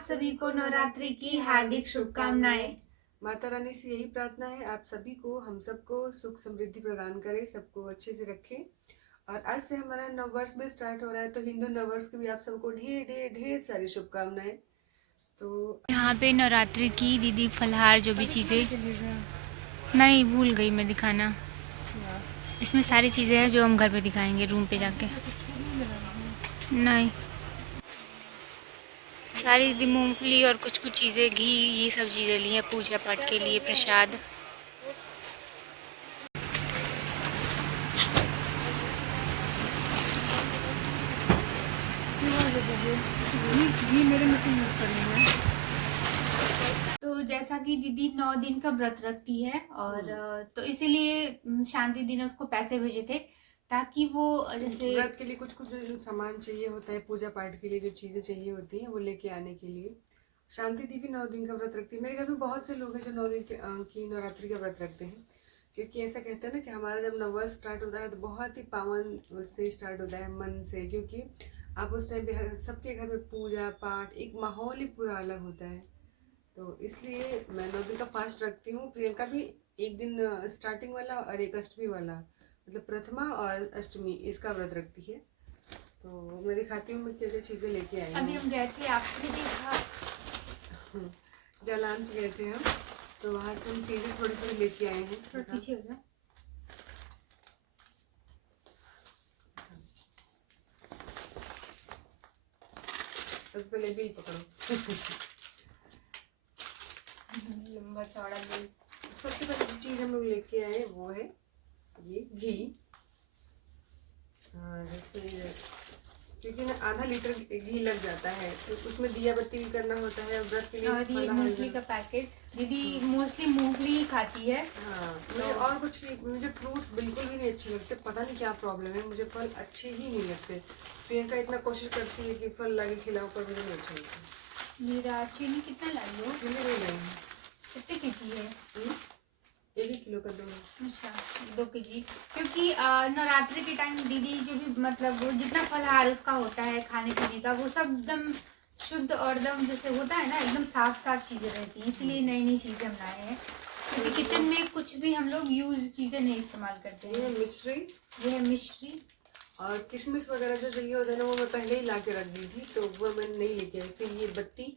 सभी को नवरात्रि की हार्दिक शुभकामनाएं। माता रानी से यही प्रार्थना है, आप सभी को, हम सबको सुख समृद्धि प्रदान करे, सबको अच्छे से रखे। और आज से हमारा नव वर्ष भी स्टार्ट हो रहा है, तो हिंदू नव वर्ष की भी आप सबको ढेर ढेर ढेर सारी शुभकामनाएं। तो यहाँ पे नवरात्रि की दीदी फलहार जो भी चीज़ें नहीं भूल गई मैं दिखाना। इसमें सारी चीज़ें हैं जो हम घर पे दिखाएंगे रूम पे जाके। नहीं, सारी दीदी मूंगफली और कुछ कुछ चीज़ें, घी, ये सब चीज़ें ली हैं पूजा पाठ के लिए, प्रसाद। घी मेरे में से यूज कर लेना। तो जैसा कि दीदी 9 दिन का व्रत रखती है और तो इसीलिए शांति दी ने उसको पैसे भेजे थे ताकि वो जैसे व्रत के लिए कुछ कुछ जो सामान चाहिए होता है, पूजा पाठ के लिए जो चीजें चाहिए होती हैं वो लेके आने के लिए शांति दी भी 9 दिन का व्रत रखती है। मेरे घर में बहुत से लोग हैं जो 9 दिन की नवरात्रि का व्रत रखते हैं, क्योंकि ऐसा कहते हैं ना कि हमारा जब नववर्ष स्टार्ट होता है तो बहुत ही पावन उससे स्टार्ट होता है, मन से, क्योंकि आप उस टाइम पे सबके घर में पूजा पाठ, एक माहौल ही पूरा अलग होता है। तो इसलिए मैं 9 दिन का फास्ट रखती हूँ। प्रियंका भी एक दिन स्टार्टिंग वाला और एक अष्टमी वाला, मतलब प्रथमा और अष्टमी, इसका व्रत रखती है। तो मैं दिखाती हूँ मैं क्या क्या चीज़ें लेके आई हूँ। अभी हम गए थे, आपने देखा, जालान से गए थे हम, तो वहाँ से हम चीज़ें थोड़ी थोड़ी लेके आए हैं। थोड़ा पीछे हो जाओ। सबसे पहले बिल पकड़ो। लंबा चौड़ा बिल। सबसे पहले जो चीज़ हम लोग लेके आए वो है ये घी, और फिर क्योंकि ना आधा लीटर घी लग जाता है, तो उसमें दिया बत्ती भी करना होता है व्रत के लिए। और ये मूंगफली का पैकेट, दीदी मोस्टली मूंगफली ही खाती है। हाँ, मैं और कुछ नहीं, मुझे फ्रूट्स बिल्कुल भी नहीं अच्छे लगते, पता नहीं क्या प्रॉब्लम है, मुझे फल अच्छे ही नहीं लगते। प्रियंका इतना कोशिश करती है कि फल लाके खिलाओ, पर मुझे नहीं अच्छा लगता। मेरा चीनी कितना लाई हो? चीनी नहीं लाई है। कितने केजी है? 1 किलो का 2। अच्छा, 2 केजी। क्योंकि नवरात्रि के टाइम दीदी जो भी मतलब वो जितना फलहार उसका होता है खाने पीने का, वो सब एकदम शुद्ध और एकदम जैसे होता है ना, एकदम साफ साफ चीज़ें रहती हैं, इसलिए नई नई चीज़ें हम लाए हैं। क्योंकि किचन में कुछ भी हम लोग यूज चीज़ें नहीं इस्तेमाल करते हैं। ये मिश्री, ये है मिश्री और किशमिश वगैरह जो चाहिए होता है ना, वो मैं पहले ही ला के रख दी थी, तो वो मैंने नहीं लेके आई। फिर ये बत्ती,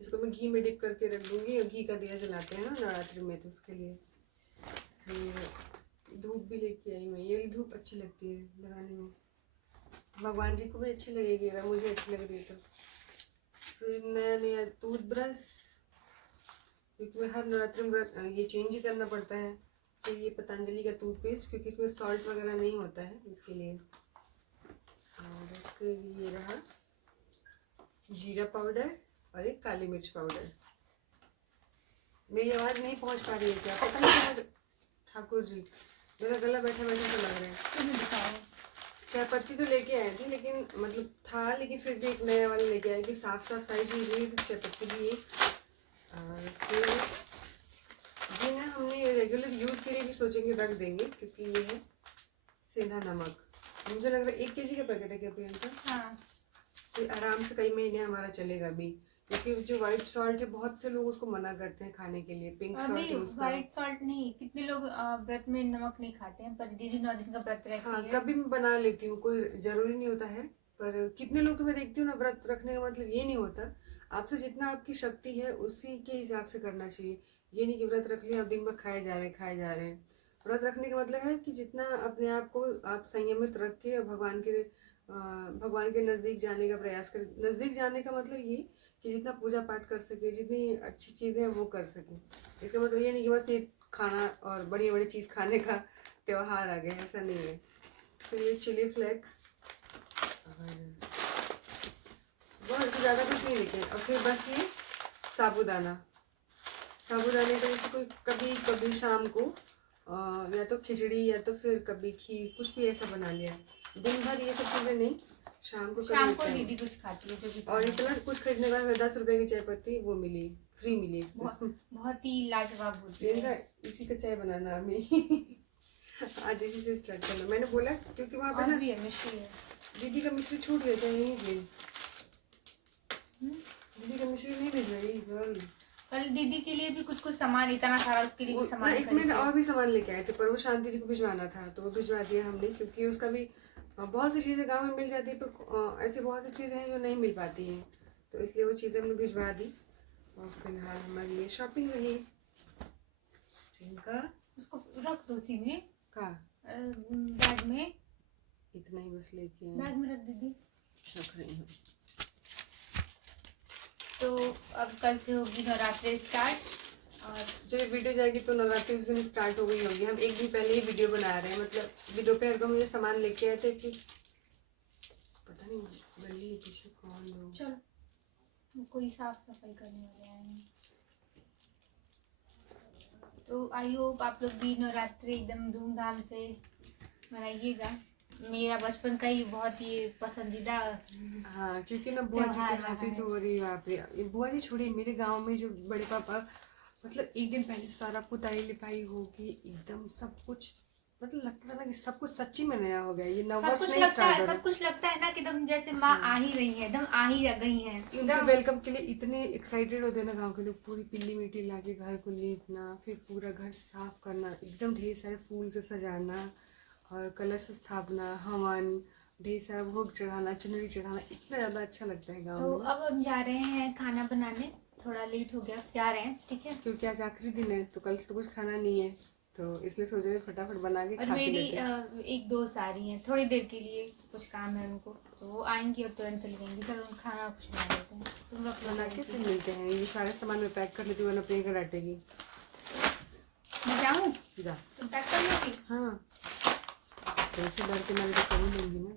इसको मैं घी में डिप करके रख दूंगी, और घी का दिया जलाते हैं ना नवरात्रि में, तो उसके लिए। फिर धूप भी लेके आई मैं, ये धूप अच्छी लगती है लगाने में, भगवान जी को भी अच्छी लगेगी अगर मुझे अच्छी लग रही है तो। फिर नया नया टूथब्रश, क्योंकि मैं हर नवरात्रि में ये चेंज ही करना पड़ता है। फिर ये पतंजलि का टूथपेस्ट, क्योंकि इसमें सॉल्ट वगैरह नहीं होता है, इसके लिए। और फिर ये रहा जीरा पाउडर और एक काली मिर्च पाउडर। मेरी आवाज़ नहीं पहुंच पा रही है क्या, पता नहीं। ठाकुर जी, मेरा गला बैठा बैठा तो लग रहा है। तुम्हें दिखाओ। चाय पत्ती तो लेके आए थे, लेकिन मतलब था, लेकिन फिर भी एक नया वाला लेके आए कि साफ साफ सारी चीज़ ली, चाय पत्ती भी। और फिर ये ना हमने रेगुलर यूज़ के लिए भी सोचेंगे रख देंगे, क्योंकि ये है सेंधा नमक। मुझे लग रहा है 1 केजी का पैकेट है क्या प्रियंका? हाँ, तो आराम से कई महीने हमारा चलेगा भी, क्योंकि जो व्हाइट सॉल्ट है बहुत से लोग उसको मना करते हैं खाने के लिए, पिंक सॉल्ट यूज करो। व्हाइट सॉल्ट नहीं, कितने लोग व्रत में नमक नहीं खाते हैं, पर दीदी 9 दिन का व्रत रहती हाँ, है। कभी मैं बना लेती हूँ, कोई जरूरी नहीं होता है। पर कितने लोग तो मैं देखती हूँ ना, व्रत रखने का मतलब ये नहीं होता, आपसे जितना आपकी शक्ति है उसी के हिसाब से करना चाहिए। ये नहीं कि व्रत रख लिया और दिन भर खाए जा रहे हैं खाए जा रहे हैं। व्रत रखने का मतलब है कि जितना अपने आप को आप संयमित रख के भगवान के नज़दीक जाने का प्रयास करें। नज़दीक जाने का मतलब ये कि जितना पूजा पाठ कर सके, जितनी अच्छी चीज़ें हैं वो कर सके। इसका मतलब ये नहीं कि बस ये खाना और बड़ी बड़ी चीज़ खाने का त्योहार आ गया, ऐसा नहीं है। फिर ये चिली फ्लेक्स, बहुत ज़्यादा कुछ नहीं लेके। और फिर बस ये साबूदाना, साबूदाने का जैसे कोई कभी कभी शाम को या तो खिचड़ी या तो फिर कभी खीर, कुछ भी ऐसा बना लिया। दिन भर ये सब चीज़ें नहीं, शाम को दीदी कुछ खाती है जो भी। और इतना कुछ खरीदने के बाद 10 रुपए की चाय पत्ती वो मिली, फ्री मिली। बहुत ही लाजवाब होती है। इसी का चाय बनाना हमें आज इसी से स्टार्ट करना, मैंने बोला, क्योंकि वहाँ पे ना भी है मिश्री है। दीदी का मिश्री छूट गया था यहीं पे। दीदी का मिश्री नहीं भिजवाई गर्ल। कल दीदी के लिए भी कुछ कुछ सामान, इतना सारा उसके लिए भी सामान इसमें खरीदे। और भी सामान लेके आए थे, पर वो शांति दीदी को भिजवाना था तो वो भिजवा दिया हमने, क्योंकि उसका भी बहुत सी चीज़ें गांव में मिल जाती है, पर ऐसी बहुत सी चीज़ें हैं जो नहीं मिल पाती हैं, तो इसलिए वो चीज़ें हमने भिजवा दी। और फिलहाल हमारे लिए शॉपिंग रही। उसको रख दो उसी में, का बैग में, इतना ही बस लेके बैग में रख दीदी। रख रही हूँ। तो अब कल से होगी नवरात्रि स्टार्ट, और जब वीडियो जाएगी तो नवरात्रि उस दिन स्टार्ट हो गई होगी। हम एक दिन पहले ही वीडियो बना रहे हैं, मतलब दोपहर को मुझे सामान लेके आए थे, फिर पता नहीं गली के पीछे कौन लोग। चलो कोई साफ सफाई करने वाले आए हैं। तो आई होप आप लोग भी नवरात्रि एकदम धूमधाम से मनाइएगा। मेरा बचपन का ही बहुत ही पसंदीदा। हाँ, क्योंकि ना बुआ जी के हाथ ही तो हो रही बाप रे। बुआ जी छोड़ी, मेरे गांव में जो बड़े पापा, मतलब एक दिन पहले सारा पुताई लिपाई होगी एकदम सब कुछ, मतलब लगता था ना कि सब कुछ सच्ची में नया हो गया। ये नववर्ष नहीं स्टार्ट हो रहा, सब कुछ लगता है ना कि एकदम जैसे माँ आ ही रही है, एकदम आ ही गई है। उनके वेलकम के लिए इतने एक्साइटेड होते हैं ना गांव के लोग। पूरी पिल्ली मिट्टी लाके घर को लीपना, फिर पूरा घर साफ करना, एकदम ढेर सारे फूल से सजाना, और कलश स्थापना, हवन, ढेर सारा भोग चढ़ाना, चुनरी चढ़ाना, इतना ज़्यादा अच्छा लगता है गाँव तो में। अब हम जा रहे हैं खाना बनाने, थोड़ा लेट हो गया, जा रहे हैं, ठीक है। क्योंकि आज आखिरी दिन है तो कल से तो कुछ खाना नहीं है, तो इसलिए सोच रहे फटाफट बना के और खा पी मेरी लेते हैं। एक दोस्त आ रही है थोड़ी देर के लिए, कुछ काम है उनको, तो वो आएंगी और तुरंत चली जाएंगी। चलो उन खाना कुछ बना लेते हैं, तुम लोग बना के फिर मिलते हैं। ये सारे सामान में पैक कर लेती हूँ, वरना प्रियंका डांटेगी। मैं जाऊँ, जा। तुम पैक कर लोगी? हाँ, तो इसे डर के मारे तो कर ही लूँगी ना।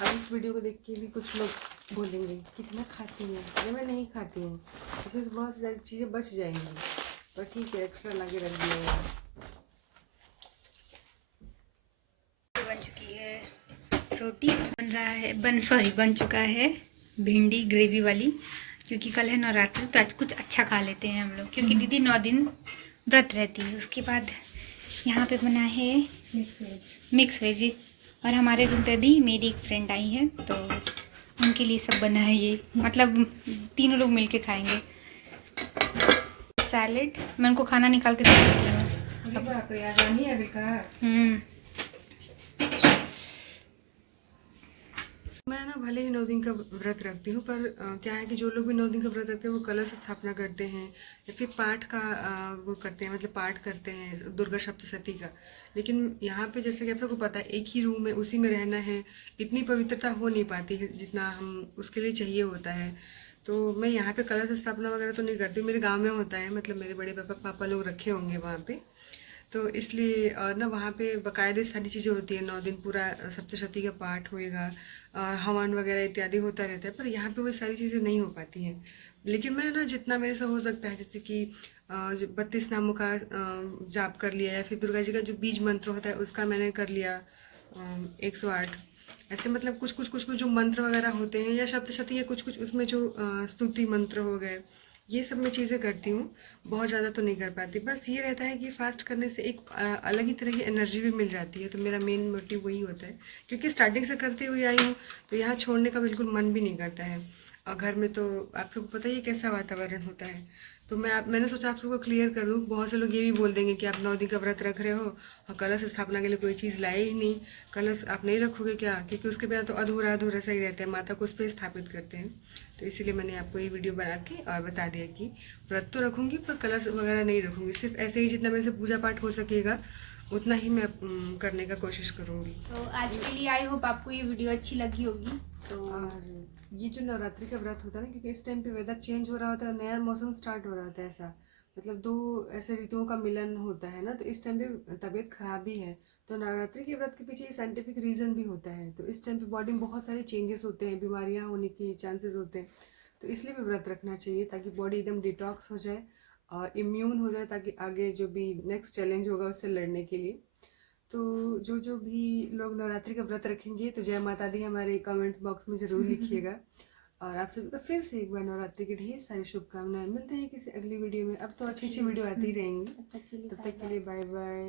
अब इस वीडियो को देख के भी कुछ लोग बोलेंगे कितना खाती है। अरे मैं नहीं खाती हूँ, इसमें बहुत सारी चीज़ें बच जाएंगी, पर ठीक है एक्स्ट्रा ला के रख दिया। बन चुकी है रोटी, बन चुका है भिंडी ग्रेवी वाली, क्योंकि कल है नवरात्रि तो आज कुछ अच्छा खा लेते हैं हम लोग, क्योंकि दीदी 9 दिन व्रत रहती है। उसके बाद यहाँ पे बना है मिक्स वेज, और हमारे रूम पे भी मेरी एक फ्रेंड आई है तो उनके लिए सब बना है ये, मतलब तीनों लोग मिलके खाएंगे। सैलेड मैं उनको खाना निकाल के दे चुकी हूँ। मैं ना भले ही 9 दिन का व्रत रखती हूँ, पर क्या है कि जो लोग भी 9 दिन का व्रत रखते हैं वो कलश स्थापना करते हैं या फिर पाठ का वो करते हैं, मतलब पाठ करते हैं दुर्गा सप्तशती का। लेकिन यहाँ पे जैसे कि आप सबको पता है एक ही रूम में उसी में रहना है, इतनी पवित्रता हो नहीं पाती है जितना हम उसके लिए चाहिए होता है। तो मैं यहाँ पे कलश स्थापना वगैरह तो नहीं करती हूँ, मेरे गाँव में होता है, मतलब मेरे बड़े पापा लोग रखे होंगे वहाँ पे, तो इसलिए और ना वहाँ पे बाकायदे सारी चीज़ें होती है। 9 दिन पूरा सप्तशती का पाठ होएगा, हवन वगैरह इत्यादि होता रहता है, पर यहाँ पे वो सारी चीज़ें नहीं हो पाती हैं। लेकिन मैं ना जितना मेरे से हो सकता है, जैसे कि 32 नामों का जाप कर लिया, या फिर दुर्गा जी का जो बीज मंत्र होता है उसका मैंने कर लिया 108, ऐसे मतलब कुछ जो मंत्र वगैरह होते हैं, या सप्तशती या कुछ उसमें जो स्तुति मंत्र हो गए, ये सब मैं चीज़ें करती हूँ। बहुत ज़्यादा तो नहीं कर पाती, बस ये रहता है कि फास्ट करने से एक अलग ही तरह की एनर्जी भी मिल जाती है। तो मेरा मेन मोटिव वही होता है, क्योंकि स्टार्टिंग से करते हुए आई हूँ तो यहाँ छोड़ने का बिल्कुल मन भी नहीं करता है। और घर में तो आप सबको पता ही है कैसा वातावरण होता है। तो मैंने सोचा आप सबको क्लियर कर दूँ। बहुत से लोग ये भी बोल देंगे कि आप 9 दिन का व्रत रख रहे हो और कलश स्थापना के लिए कोई चीज़ लाए ही नहीं, कलश आप नहीं रखोगे क्या? क्योंकि उसके बिना तो अधूरा अधूरा सही रहता है, माता को उस पर स्थापित करते हैं। तो इसीलिए मैंने आपको ये वीडियो बना के और बता दिया कि व्रत तो रखूँगी पर कलश वगैरह नहीं रखूँगी, सिर्फ ऐसे ही जितना मेरे से पूजा पाठ हो सकेगा उतना ही मैं करने का कोशिश करूँगी। तो आज के लिए आई होप आपको ये वीडियो अच्छी लगी होगी। तो और ये जो नवरात्रि का व्रत होता है ना, क्योंकि इस टाइम पे वेदर चेंज हो रहा होता है, नया मौसम स्टार्ट हो रहा होता है, ऐसा मतलब 2 ऐसे ऋतुओं का मिलन होता है ना, तो इस टाइम पे तबीयत खराब भी है। तो नवरात्रि के व्रत के पीछे साइंटिफिक रीज़न भी होता है। तो इस टाइम पे बॉडी में बहुत सारे चेंजेस होते हैं, बीमारियां होने के चांसेस होते हैं, तो इसलिए भी व्रत रखना चाहिए ताकि बॉडी एकदम डिटॉक्स हो जाए और इम्यून हो जाए, ताकि आगे जो भी नेक्स्ट चैलेंज होगा उससे लड़ने के लिए। तो जो भी लोग नवरात्रि का व्रत रखेंगे तो जय माता दी हमारे कमेंट बॉक्स में ज़रूर लिखिएगा। और आप सभी को फिर से एक बार नवरात्रि की ढेर सारी शुभकामनाएं। मिलते हैं किसी अगली वीडियो में। अब तो अच्छी वीडियो आती रहेंगी, तब तक के लिए बाय बाय।